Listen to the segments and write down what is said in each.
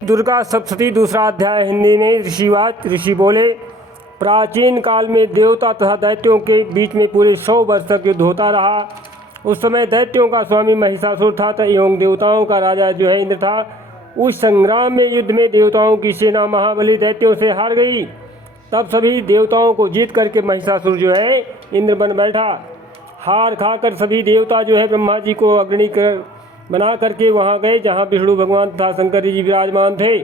दुर्गा सप्तशती दूसरा अध्याय। हिंदी में ऋषिवाच। ऋषि बोले, प्राचीन काल में देवता तथा दैत्यों के बीच में पूरे 100 वर्ष तक युद्ध होता रहा। उस समय दैत्यों का स्वामी महिषासुर था एवं देवताओं का राजा जो है इंद्र था। उस संग्राम में युद्ध में देवताओं की सेना महाबली दैत्यों से हार गई। तब सभी देवताओं को जीत करके महिषासुर जो है इंद्र बन बैठा। हार खाकर सभी देवता जो है ब्रह्मा जी को अग्रणी बना करके वहाँ गए जहाँ विष्णु भगवान तथा शंकर जी विराजमान थे।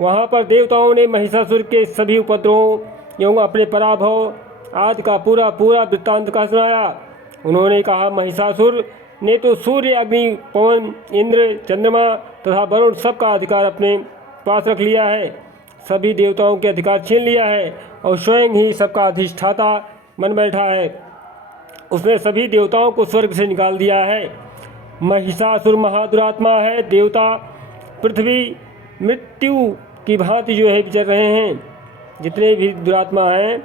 वहाँ पर देवताओं ने महिषासुर के सभी उपद्रवों एवं अपने पराभव आदि का पूरा वृत्तांत का सुनाया। उन्होंने कहा, महिषासुर ने तो सूर्य, अग्नि, पवन, इंद्र, चंद्रमा तथा वरुण सबका अधिकार अपने पास रख लिया है। सभी देवताओं के अधिकार छीन लिया है और स्वयं ही सबका अधिष्ठाता बन बैठा है। उसने सभी देवताओं को स्वर्ग से निकाल दिया है। महिषासुर महादुरात्मा है। देवता पृथ्वी मृत्यु की भांति जो है विचर रहे हैं। जितने भी दुरात्मा हैं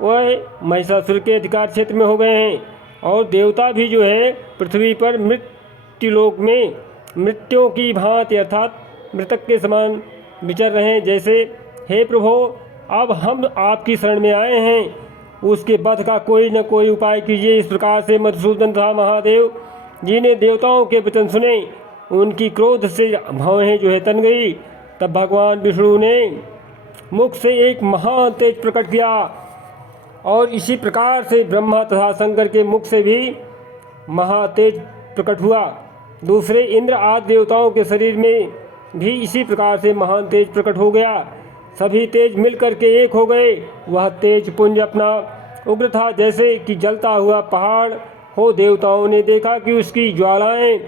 वह महिषासुर के अधिकार क्षेत्र में हो गए हैं और देवता भी जो है पृथ्वी पर मृत्युलोक में मृत्यों की भांति अर्थात मृतक के समान विचर रहे हैं। जैसे, हे प्रभु, अब हम आपकी शरण में आए हैं, उसके वध का कोई न कोई उपाय कीजिए। इस प्रकार से मधुसूदन तथा महादेव जी ने देवताओं के वचन सुने। उनकी क्रोध से भौहें जो है तन गई। तब भगवान विष्णु ने मुख से एक महान तेज प्रकट किया और इसी प्रकार से ब्रह्मा तथा शंकर के मुख से भी महातेज प्रकट हुआ। दूसरे इंद्र आदि देवताओं के शरीर में भी इसी प्रकार से महान तेज प्रकट हो गया। सभी तेज मिलकर के एक हो गए। वह तेज पुंज अपना उग्र था, जैसे कि जलता हुआ पहाड़ हो। देवताओं ने देखा कि उसकी ज्वालाएं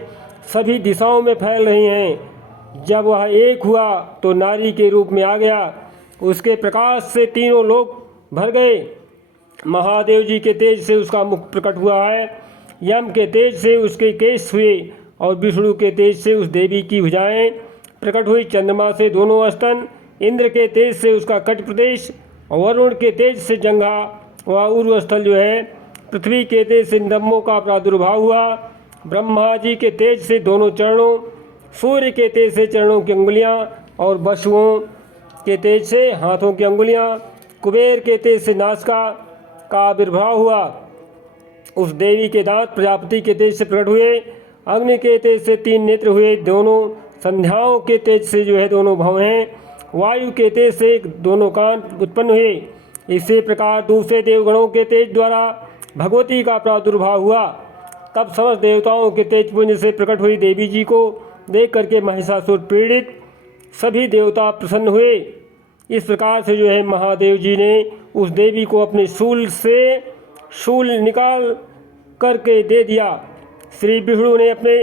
सभी दिशाओं में फैल रही हैं। जब वह एक हुआ तो नारी के रूप में आ गया। उसके प्रकाश से तीनों लोक भर गए। महादेव जी के तेज से उसका मुख प्रकट हुआ है। यम के तेज से उसके केश हुए और विष्णु के तेज से उस देवी की भुजाएं प्रकट हुई। चंद्रमा से दोनों स्तन, इंद्र के तेज से उसका कट प्रदेश और वरुण के तेज से जंघा व उर्व स्थल जो है, पृथ्वी के तेज से नितंबों का प्रादुर्भाव हुआ। ब्रह्मा जी के तेज से दोनों चरणों, सूर्य के तेज से चरणों की अंगुलियां और वसुओं के तेज से हाथों की अंगुलियां, कुबेर के तेज से नासिका का आविर्भाव हुआ। उस देवी के दांत प्रजापति के तेज से प्रकट हुए। अग्नि के तेज से 3 नेत्र हुए। दोनों संध्याओं के तेज से जो है दोनों भवें, वायु के तेज से दोनों कान उत्पन्न हुए। इसी प्रकार दूसरे देवगणों के तेज द्वारा भगवती का प्रादुर्भाव हुआ। तब समस्त देवताओं के तेजपुंज से प्रकट हुई देवी जी को देख करके महिषासुर पीड़ित सभी देवता प्रसन्न हुए। इस प्रकार से जो है महादेव जी ने उस देवी को अपने शूल निकाल करके दे दिया। श्री विष्णु ने अपने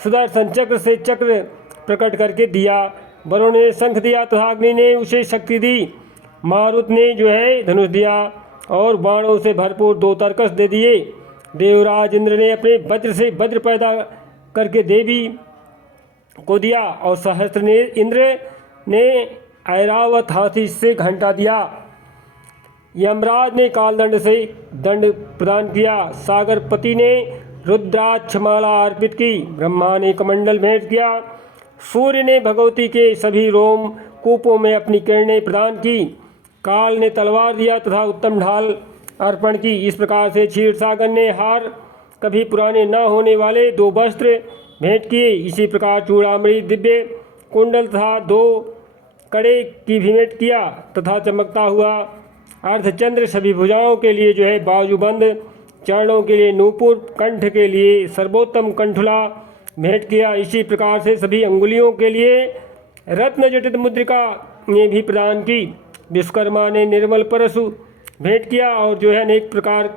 सुदर्शन चक्र से चक्र प्रकट करके दिया। वरुण ने शंख दिया तथा अग्नि ने उसे शक्ति दी। मारुत ने जो है धनुष दिया और बाणों से भरपूर 2 तरकस दे दिए। देवराज इंद्र ने अपने वज्र से वज्र पैदा करके देवी को दिया और सहस्त्र ने इंद्र ने ऐरावत हाथी से घंटा दिया। यमराज ने कालदंड से दंड प्रदान किया। सागरपति ने रुद्राक्षमाला अर्पित की। ब्रह्मा ने कमंडल भेंट किया। सूर्य ने भगवती के सभी रोम कूपों में अपनी किरणें प्रदान की। काल ने तलवार दिया तथा उत्तम ढाल अर्पण की। इस प्रकार से क्षीरसागर ने हार कभी पुराने न होने वाले 2 वस्त्र भेंट किए। इसी प्रकार चूड़ामणि, दिव्य कुंडल तथा 2 कड़े की भी भेंट किया तथा चमकता हुआ अर्धचंद्र, सभी भुजाओं के लिए जो है बाजूबंद, चरणों के लिए नूपुर, कंठ के लिए सर्वोत्तम कंठुला भेंट किया। इसी प्रकार से सभी अंगुलियों के लिए रत्न जटित मुद्रिका ने भी प्रदान की। विश्वकर्मा ने निर्मल परशु भेंट किया और जो है अनेक प्रकार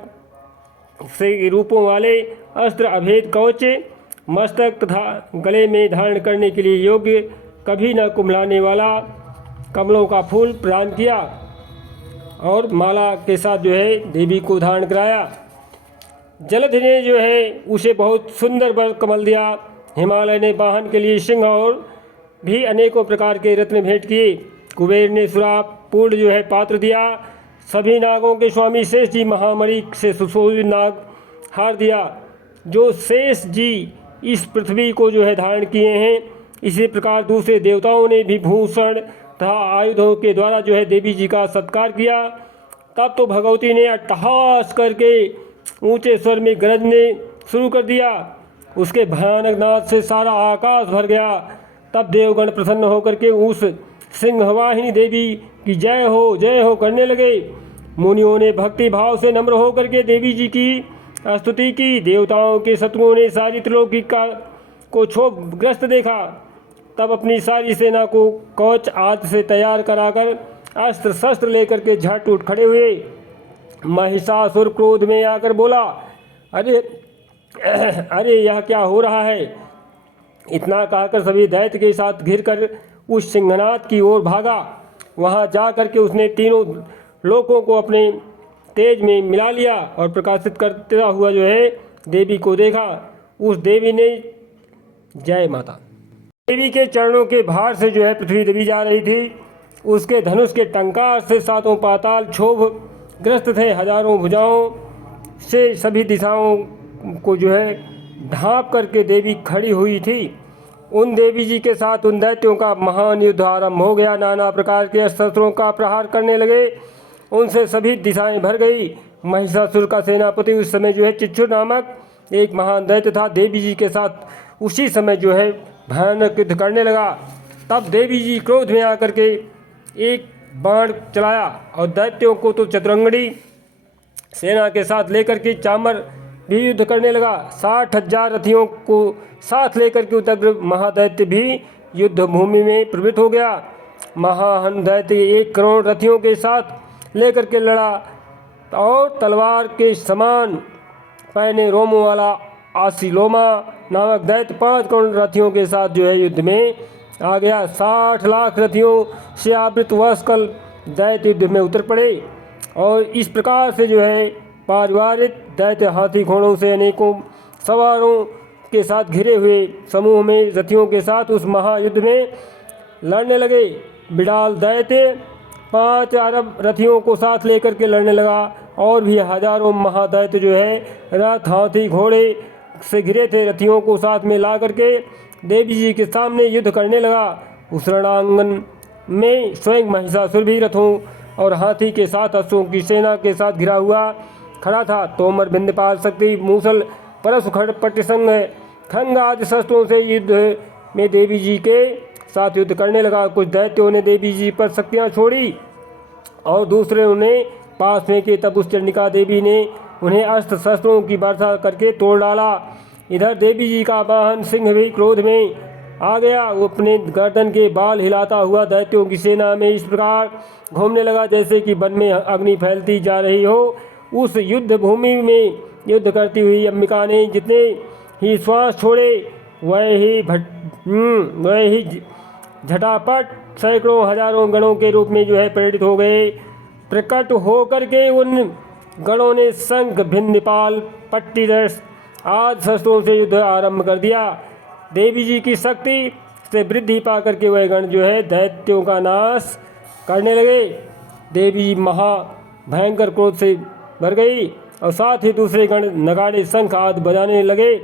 से रूपों वाले अस्त्र, अभेद कवच, मस्तक तथा गले में धारण करने के लिए योग्य, कभी न कुम्हलाने वाला कमलों का फूल प्रदान किया और माला के साथ जो है देवी को धारण कराया। जलधि ने जो है उसे बहुत सुंदर वर कमल दिया। हिमालय ने वाहन के लिए सिंह और भी अनेकों प्रकार के रत्न भेंट किए। कुबेर ने सुराप पूर्ण जो है पात्र दिया। सभी नागों के स्वामी शेष जी महामणि से सुशोभित नाग हार दिया। जो शेष जी इस पृथ्वी को जो है धारण किए हैं इसी प्रकार दूसरे देवताओं ने भी भूषण तथा आयुधों के द्वारा जो है देवी जी का सत्कार किया। तब तो भगवती ने अट्टहास करके ऊंचे स्वर में गरजने शुरू कर दिया। उसके भयानक नाद से सारा आकाश भर गया। तब देवगण प्रसन्न होकर के उस सिंहवाहिनी देवी की जय हो करने लगे। मुनियों ने भक्ति भाव से नम्र होकर के देवी जी की स्तुति की। देवताओं के शत्रुओं ने सारी त्रिलोकी को क्षोभग्रस्त देखा। तब अपनी सारी सेना को कवच आदि से तैयार कराकर अस्त्र शस्त्र लेकर के झट उठ खड़े हुए। महिषासुर क्रोध में आकर बोला, अरे अरे यह क्या हो रहा है। इतना कहकर सभी दैत्य के साथ घिरकर उस सिंहनाद की ओर भागा। वहां जा करके उसने तीनों लोकों को अपने तेज में मिला लिया और प्रकाशित करता हुआ जो है देवी को देखा। उस देवी ने जय माता देवी के चरणों के भार से जो है पृथ्वी दबी जा रही थी। उसके धनुष के टंकार से सातों पाताल क्षोभग्रस्त थे। हजारों भुजाओं से सभी दिशाओं को जो है ढांप करके देवी खड़ी हुई थी। उन देवी जी के साथ उन दैत्यों का महान युद्ध आरंभ हो गया। नाना प्रकार के शस्त्रों का प्रहार करने लगे। उनसे सभी दिशाएं भर गई। महिषासुर का सेनापति उस समय जो है चिच्छुर नामक एक महान दैत्य था। देवी जी के साथ उसी समय जो है भयानक युद्ध करने लगा। तब देवी जी क्रोध में आकर के एक बाण चलाया और दैत्यों को तो चतुरंगड़ी सेना के साथ लेकर के चामर भी युद्ध करने लगा। 60,000 रथियों को साथ लेकर के उदग्र महादैत्य भी युद्ध भूमि में प्रवृत्त हो गया। महाहन दैत्य 1 करोड़ रथियों के साथ लेकर के लड़ा और तलवार के समान पहने रोमों वाला आसिलोमा नामक दैत्य 5 करोड़ रथियों के साथ जो है युद्ध में आ गया। 60 लाख रथियों से आवृत वस्कल दैत्य युद्ध में उतर पड़े और इस प्रकार से जो है पारिवारिक दैत्य हाथी घोड़ों से अनेकों सवारों के साथ घिरे हुए समूह में रथियों के साथ उस महायुद्ध में लड़ने लगे। बिडाल दैत्य 5 अरब रथियों को साथ लेकर के लड़ने लगा और भी हजारों महादैत्य जो है रथ हाथी घोड़े से घिरे थे रथियों को साथ में ला करके देवी जी के सामने युद्ध करने लगा। उस रणांगन में स्वयं महिषासुर भी रथों और हाथी के साथ अश्वों की सेना के साथ घिरा हुआ खड़ा था। तोमर बिंदपाल शक्ति मूसल परशु खड़पट संग खंग आदि शस्त्रों से युद्ध में देवी जी के साथ युद्ध करने लगा। कुछ दैत्यों ने देवी जी पर शक्तियाँ छोड़ी और दूसरे उन्हें पास में के। तब उस चंडिका देवी ने उन्हें अस्त्र शस्त्रों की वर्षा करके तोड़ डाला। इधर देवी जी का वाहन सिंह भी क्रोध में आ गया। वो अपने गर्दन के बाल हिलाता हुआ दैत्यों की सेना में इस प्रकार घूमने लगा जैसे कि वन में अग्नि फैलती जा रही हो। उस युद्ध भूमि में युद्ध करती हुई अंबिका ने जितने ही श्वास छोड़े वह ही झटापट सैकड़ों हजारों गणों के रूप में जो है प्रेरित हो गए। प्रकट होकर के उन गणों ने शंख भिन्नपाल पट्टीरस आदि शस्त्रों से युद्ध आरंभ कर दिया। देवी जी की शक्ति से वृद्धि पा करके वह गण जो है दैत्यों का नाश करने लगे। देवी जी महा भयंकर क्रोध से भर गई और साथ ही दूसरे गण नगाड़े शंख आदि बजाने लगे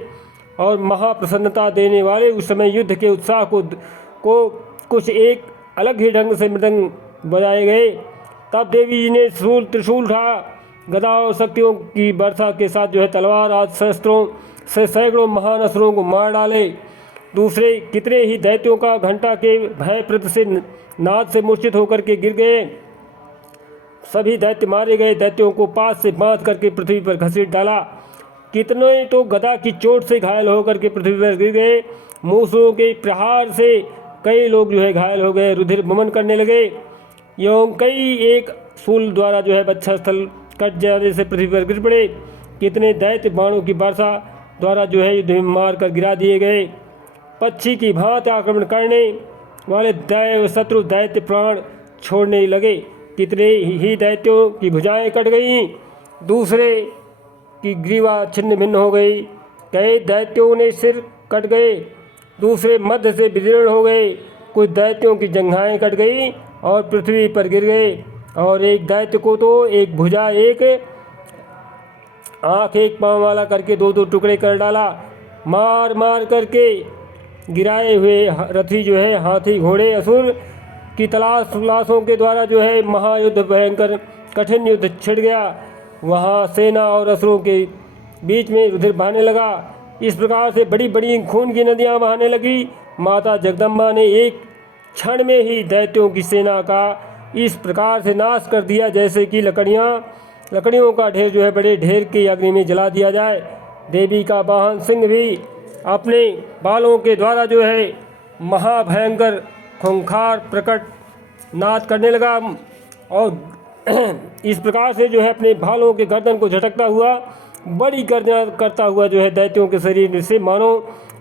और महाप्रसन्नता देने वाले उस समय युद्ध के उत्साह को कुछ एक अलग ही ढंग से मृदंग बजाए गए। तब देवी जी ने शूल त्रिशूल उठा गदा और शक्तियों की वर्षा के साथ जो है तलवार आदि शस्त्रों से सैकड़ों महान असुरों को मार डाले। दूसरे कितने ही दैत्यों का घंटा के भयप्रद से नाद से मूर्छित होकर के गिर गए। सभी दैत्य मारे गए। दैत्यों को पास से बांध करके पृथ्वी पर घसीट डाला। कितने तो गदा की चोट से घायल होकर के पृथ्वी पर गिर गए। मूसों के प्रहार से कई लोग जो है घायल हो गए, रुधिर बमन करने लगे। एवं कई एक शूल द्वारा जो है बच्चा स्थल कट जाने से पृथ्वी पर गिर पड़े। कितने दैत्य बाणों की वर्षा द्वारा जो है युद्ध में मार कर गिरा दिए गए। पक्षी की भांति आक्रमण करने वाले शत्रु दैत्य प्राण छोड़ने लगे। कितने ही दैत्यों की भुजाएं कट गईं, दूसरे की ग्रीवा छिन्न भिन्न हो गई। कई दैत्यों ने सिर कट गए, दूसरे मध्य से विदीर्ण हो गए। कुछ दैत्यों की जंघाएं कट गई और पृथ्वी पर गिर गए और एक दैत्य को तो एक भुजा एक आँख एक पाँव वाला करके 2-2 टुकड़े कर डाला। मार मार करके गिराए हुए रथी जो है हाथी घोड़े असुर की तलाशों के द्वारा जो है महायुद्ध भयंकर कठिन युद्ध छिड़ गया। वहाँ सेना और असुरों के बीच में रुधिर बहने लगा। इस प्रकार से बड़ी बड़ी खून की नदियाँ बहने लगी। माता जगदम्बा ने एक क्षण में ही दैत्यों की सेना का इस प्रकार से नाश कर दिया जैसे कि लकड़ियों का ढेर जो है बड़े ढेर की अग्नि में जला दिया जाए। देवी का वाहन सिंह भी अपने बालों के द्वारा जो है महाभयंकर खूंखार प्रकट नाद करने लगा और इस प्रकार से जो है अपने भालों के गर्दन को झटकता हुआ बड़ी गर्जना करता हुआ जो है दैत्यों के शरीर से मानो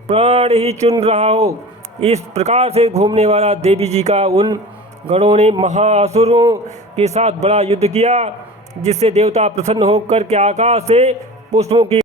प्राण ही चुन रहा हो। इस प्रकार से घूमने वाला देवी जी का उन गणों ने महाअसुरों के साथ बड़ा युद्ध किया, जिससे देवता प्रसन्न होकर के आकाश से पुष्पों की